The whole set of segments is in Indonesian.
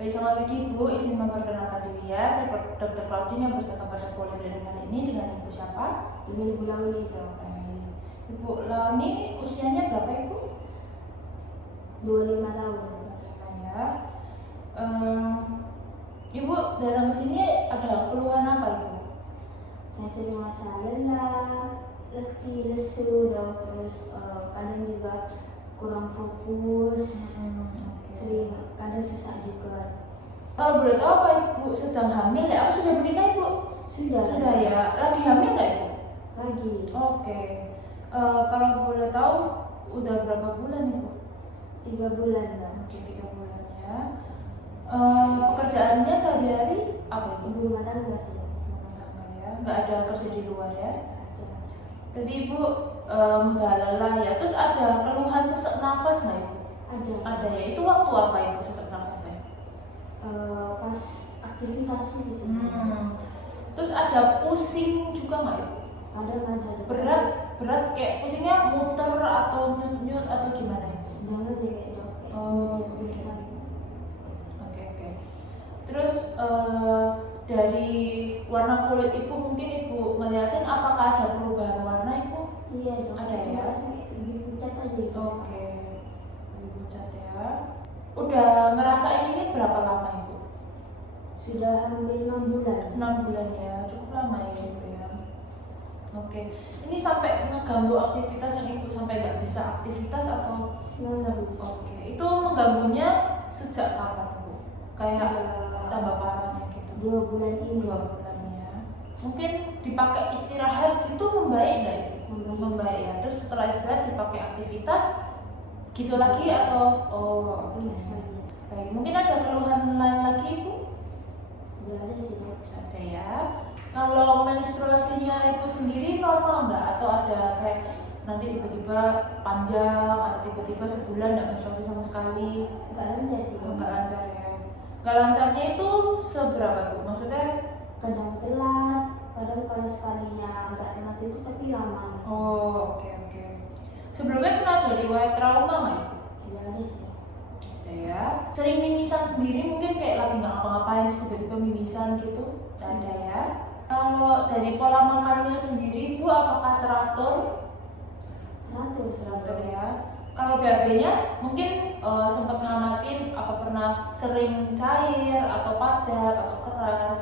Baik, selamat pagi Ibu, izin memperkenalkan diri ya. Saya Dr. Claudine yang bercakap pada poligraf kali ini dengan Ibu siapa? Dengan Ibu Launi dong. Ibu Launi usianya berapa Ibu? 25 tahun. 25 ya. Ibu datang ke sini ada keluhan apa Ibu? Saya sering merasa lelah, letih, lesu, dan terus kadang juga kurang fokus, sering kadang sesak juga. Kalau boleh tahu apa Ibu sedang hamil ya? Apa sudah menikah Ibu? Sudah ya. Lagi hamil nggak Ibu? lagi. Oke. Kalau boleh tahu udah berapa bulan Ibu? 3 bulan lah. Oke, 3 bulan ya. Pekerjaannya sehari-hari apa Ibu? Ibu rumah tangga sih. Rumah tangga ya. Nggak ada kerja di luar ya? Ada. Tadi Ibu mudah lelah ya. Terus ada keluhan sesak nafas nggak Ibu? Ada. Ada ya. Itu waktu apa Ibu sesak nafasnya? Pas aktivitas gitu. Terus ada pusing juga nggak Ibu? Kadang ada. Berat kayak pusingnya muter atau nyut-nyut atau gimana Ibu? Sedangkan kayak dok, kayak Oh, biasa. Oke. Terus dari warna kulit Ibu mungkin Ibu ngeliatin apakah ada perubahan warna Ibu? Iya dok. Ada ya? Merasa kayak lebih pucat aja gitu. Oke, lebih pucat ya. Udah ngerasain ini berapa lama Ibu? Sudah hampir 6 bulan. 6 bulan ya, cukup lama ya Ibu ya. Oke, ini sampai ngeganggu aktivitas yang Ibu sampai nggak bisa aktivitas atau? Oke, itu mengganggunya sejak kapan Ibu? Kayak tambah parahnya gitu? 2 bulan ini. 2 bulan ya. Mungkin dipakai istirahat gitu membaik nggak Ibu? Membaik ya. Terus setelah istirahat dipakai aktivitas gitu lagi atau? Oke. Baik, mungkin ada keluhan lain lagi Ibu? Tidak ada sih dok. Ada ya. Kalau menstruasinya Ibu sendiri normal nggak? Atau ada kayak nanti tiba-tiba panjang atau tiba-tiba sebulan nggak menstruasi sama sekali? Nggak lancar sih dok. Nggak lancar ya. Nggak lancarnya itu seberapa Bu? Maksudnya? Kadang telat, kadang kalau sekalinya nggak telat itu tapi lama. Oke. Sebelumnya pernah ada riwayat trauma nggak Ibu? Tidak ada sih. Ada ya. Sering mimisan sendiri mungkin kayak lagi nggak ngapa-ngapain terus tiba-tiba mimisan gitu? Nggak ada ya. Kalau dari pola makannya sendiri Bu apakah teratur? Teratur ya. Kalau BAB-nya mungkin sempat ngamatin apa pernah sering cair atau padat atau keras?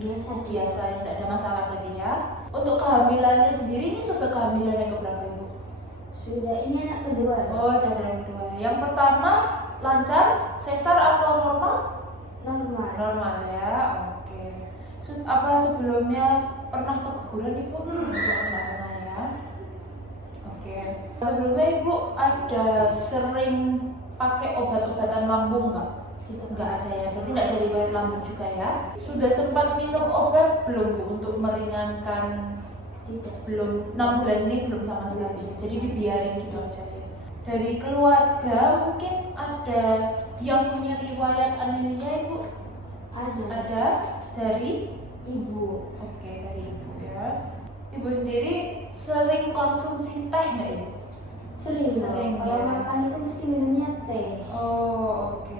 Biasa sih. Biasa ya, tidak ada masalah berarti ya. Untuk kehamilannya sendiri ini sudah kehamilan yang keberapa Ibu? Sudah, ini anak kedua. Oh, ada yang kedua. Yang pertama lancar, sesar atau normal? Normal. Normal ya. Oke. Apa sebelumnya pernah keguguran Ibu? Tidak pernah ya. Oke. Sebelumnya Ibu ada sering pakai obat-obatan lambung nggak? Nggak ada ya. Berarti tidak ada riwayat lambung juga ya. Sudah sempat minum obat belum Bu untuk meringankan? Tidak. Belum, 6 bulan ini belum sama sekali. Jadi dibiarin gitu aja ya. Dari keluarga mungkin ada yang punya riwayat anemia Ibu? Ada dari Ibu. Oke, dari Ibu ya. Ibu sendiri sering konsumsi teh nggak Ibu? Sering. Kalau ya. makan itu mesti minumnya teh. Oke.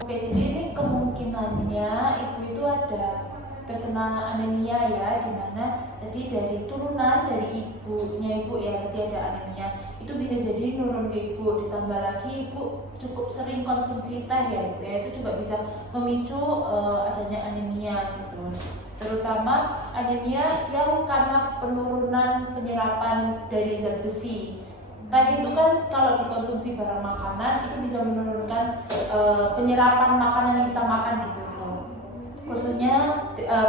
Oke, jadi ini kemungkinannya Ibu itu ada terkena anemia ya, dimana jadi dari turunan dari ibunya Ibu ya, jadi ada anemia itu bisa jadi nurun ke Ibu, ditambah lagi Ibu cukup sering konsumsi teh ya Ibu ya, itu juga bisa memicu adanya anemia gitu, terutama anemia yang karena penurunan penyerapan dari zat besi. Teh itu kan kalau dikonsumsi bareng makanan itu bisa menurunkan penyerapan makanan yang kita makan gitu, khususnya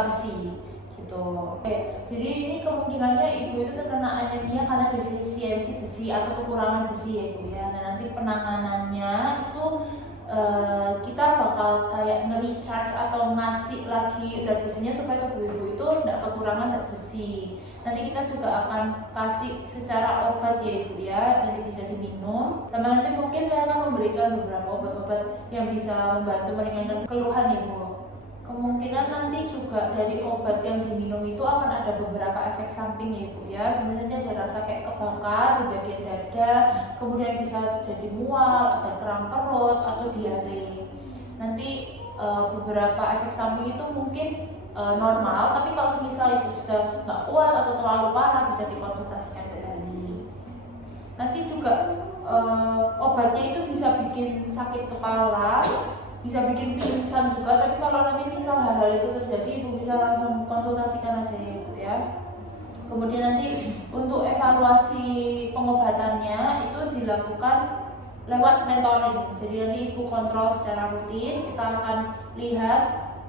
besi gitu. Oke, jadi ini kemungkinannya Ibu itu terkena anemia karena defisiensi besi atau kekurangan besi ya Ibu ya. Nah nanti penanganannya itu kita bakal kayak nge-recharge atau ngasih lagi zat besinya supaya tubuh Ibu itu tidak kekurangan zat besi. Nanti kita juga akan kasih secara obat ya Ibu ya, nanti bisa diminum. Sama nanti mungkin saya akan memberikan beberapa obat-obat yang bisa membantu meringankan keluhan Ibu. Kemungkinan nanti juga dari obat yang diminum itu akan ada beberapa efek samping ya Ibu ya. Sebenarnya ada rasa kayak kebakar di bagian dada, kemudian bisa jadi mual, ada kram perut atau diare. nanti beberapa efek samping itu mungkin normal, tapi kalau semisal ibu sudah nggak kuat atau terlalu parah bisa dikonsultasikan kembali. Nanti juga obatnya itu bisa bikin sakit kepala, bisa bikin pingsan juga, tapi kalau nanti misal hal-hal itu terjadi ibu bisa langsung konsultasikan aja ya ibu ya. Kemudian nanti untuk evaluasi pengobatannya itu dilakukan lewat monitoring. Jadi nanti ibu kontrol secara rutin, kita akan lihat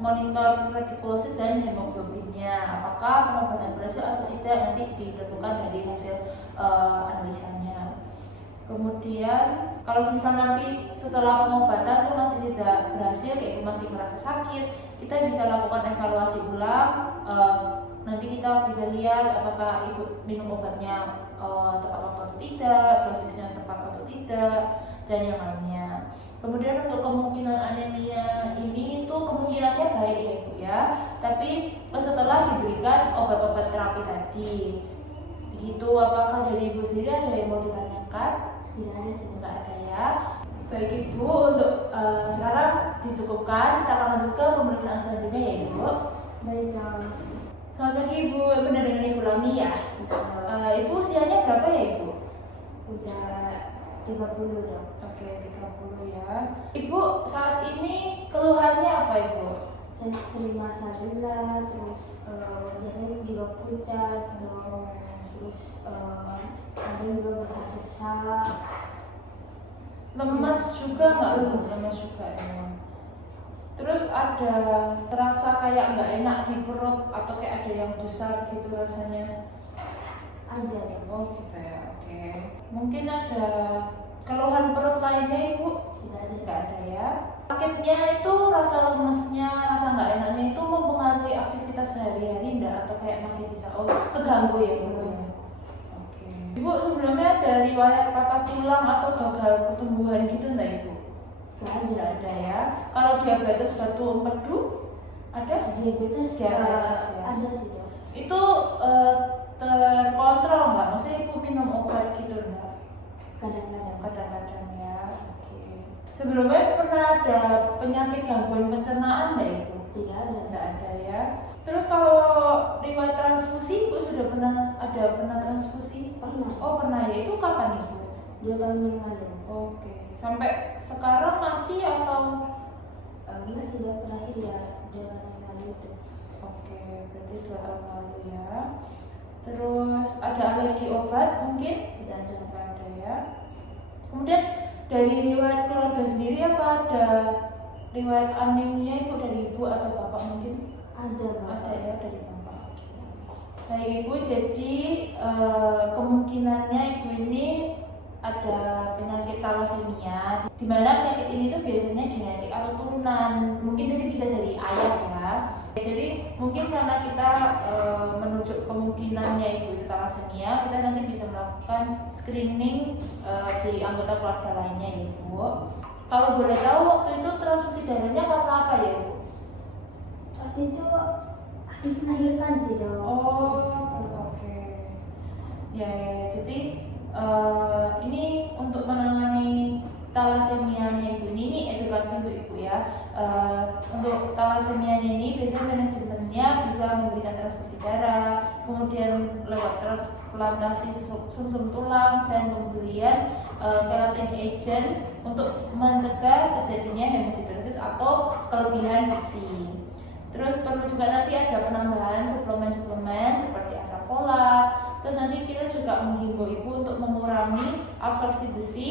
monitor retikulosit dan hemoglobinnya, apakah pengobatan berhasil atau tidak nanti ditentukan dari hasil analisanya. Kemudian kalau misal nanti setelah pengobatan tuh masih tidak berhasil, kayak ibu masih merasa sakit, kita bisa lakukan evaluasi ulang. Nanti kita bisa lihat apakah ibu minum obatnya tepat waktu atau tidak, dosisnya tepat atau tidak, dan yang lainnya. Kemudian untuk kemungkinan anemia ini itu kemungkinannya baik ya ibu ya, tapi setelah diberikan obat-obat terapi tadi. Begitu, apakah dari ibu sendiri ada yang mau ditanyakan? Tidak ada sih. Tidak ada ya. Baik ibu, untuk sekarang dicukupkan, kita akan lanjut ke pemeriksaan selanjutnya ya ibu. Baik dong. Selamat pagi ibu, benar dengan ibu Lami ya? Ibu usianya berapa ya ibu? Udah 30 dong. Oke, 30 ya. Ibu saat ini keluhannya apa ibu? Saya sering merasa lelah, terus biasanya juga pucat dong, terus kadang juga merasa sesak. Lemas juga nggak ibu? Lemas juga ya. Terus ada terasa kayak nggak enak di perut atau kayak ada yang besar gitu rasanya? Ada ya. Oh gitu ya, oke. Mungkin ada keluhan perut lainnya ibu? Tidak ada. Nggak ada ya. Sakitnya itu, rasa lemesnya, rasa nggak enaknya itu mempengaruhi aktivitas sehari-hari enggak? Atau kayak masih bisa, keganggu ya ibu ya? Oke. Ibu sebelumnya ada riwayat patah tulang atau gagal pertumbuhan gitu enggak ibu? Nggak ada ya. Kalau diabetes batu empedu ada? Diabetes Diabetes ya. ada sih ya. Itu terkontrol nggak? Maksudnya ibu minum obat gitu enggak? Kadang-kadang. Kadang-kadang ya. Oke. Sebelumnya pernah ada penyakit gangguan pencernaan nggak ibu? Tidak ada. Nggak ada ya. Terus kalau riwayat transfusi ibu sudah pernah transfusi? Pernah. Oh pernah ya. Itu kapan ibu? 2 tahun yang lalu. Oke. Sampai sekarang masih atau? Enggak sih, yang terakhir ya 2 tahun yang lalu itu. Oke, berarti 2 tahun lalu ya. Terus ada alergi obat mungkin? Tidak ada. Nggak ada ya. Kemudian dari riwayat keluarga sendiri apa ada riwayat anemia ibu dari ibu atau bapak mungkin? Ada Bang. Ada ya dari bapak. Baik ibu, jadi kemungkinannya ibu ini ada penyakit thalassemia, di mana penyakit ini tuh biasanya genetik atau turunan, mungkin jadi bisa dari ayah ya. Jadi mungkin karena kita menuju kemungkinannya ibu itu thalassemia, kita nanti bisa melakukan screening di anggota keluarga lainnya ya ibu. Kalau boleh tahu waktu itu transfusi darahnya karena apa ya ibu? Pas itu habis melahirkan sih dong. Oh oke. Ya, jadi ini untuk menangani thalassemia-nya ibu ini edukasi untuk ibu ya. Untuk thalassemia ini biasanya manajemennya bisa memberikan transfusi darah, kemudian lewat transplantasi sumsum tulang dan pemberian keratin agent untuk mencegah terjadinya hemosiderosis atau kelebihan besi. Terus perlu juga nanti ada penambahan suplemen-suplemen seperti asam folat. Terus nanti kita juga menghimbau ibu untuk mengurangi absorpsi besi,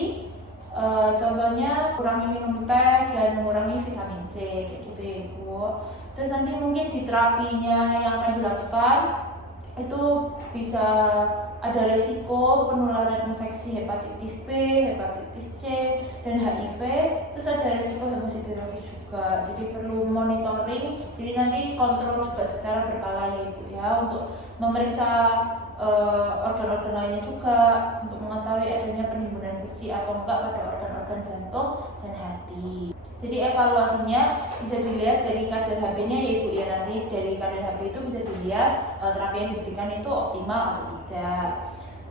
contohnya kurangi minum teh dan mengurangi vitamin C kayak gitu ya ibu. Terus nanti mungkin di terapinya yang akan dilakukan itu bisa ada resiko penularan infeksi hepatitis B, hepatitis C, dan HIV. Terus ada resiko hemosiderosis juga. Jadi perlu monitoring. Jadi nanti kontrol juga secara berkala ya ibu ya, untuk memeriksa organ-organ lainnya juga, untuk mengetahui adanya penimbunan besi atau enggak pada organ-organ jantung dan hati. Jadi evaluasinya bisa dilihat dari kadar HB-nya ya ibu ya. Nanti dari kadar HB itu bisa dilihat terapi yang diberikan itu optimal atau tidak.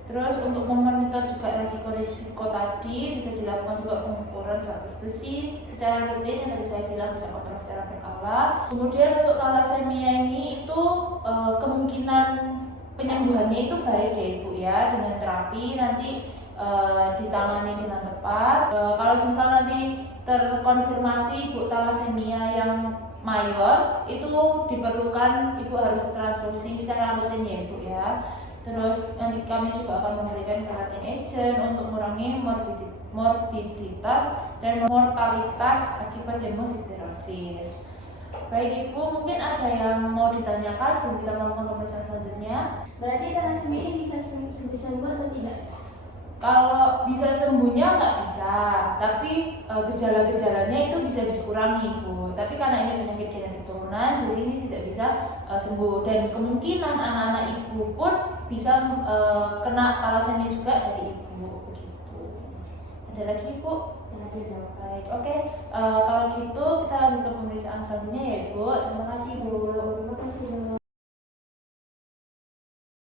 Terus untuk memonitor juga risiko tadi bisa dilakukan juga pengukuran status besi secara rutin yang tadi saya bilang, bisa kontrol secara berkala. Kemudian untuk thalassemia ini itu kemungkinan penyembuhannya itu baik ya Ibu ya, dengan terapi nanti ditangani dengan tepat. Kalau misal nanti terkonfirmasi Ibu thalassemia yang mayor, itu diperlukan Ibu harus transfusi secara rutin ya Ibu ya. Terus nanti kami juga akan memberikan keratin agent untuk mengurangi morbiditas dan mortalitas akibat hemosiderosis. Baik Ibu, mungkin ada yang mau ditanyakan sebelum kita melakukan pemeriksaan selanjutnya? Berarti thalassemia ini bisa sembuh atau tidak? Kalau bisa sembuhnya nggak bisa, tapi gejala-gejalanya itu bisa dikurangi Ibu. Tapi karena ini penyakit genetik turunan, jadi ini tidak bisa sembuh. Dan kemungkinan anak-anak Ibu pun bisa kena thalassemia juga dari Ibu. Begitu. Ada lagi Ibu? Tadi dong. Baik, oke. Kalau gitu kita lanjut ke pemeriksaan selanjutnya ya Ibu. Terima kasih Ibu. Terima kasih.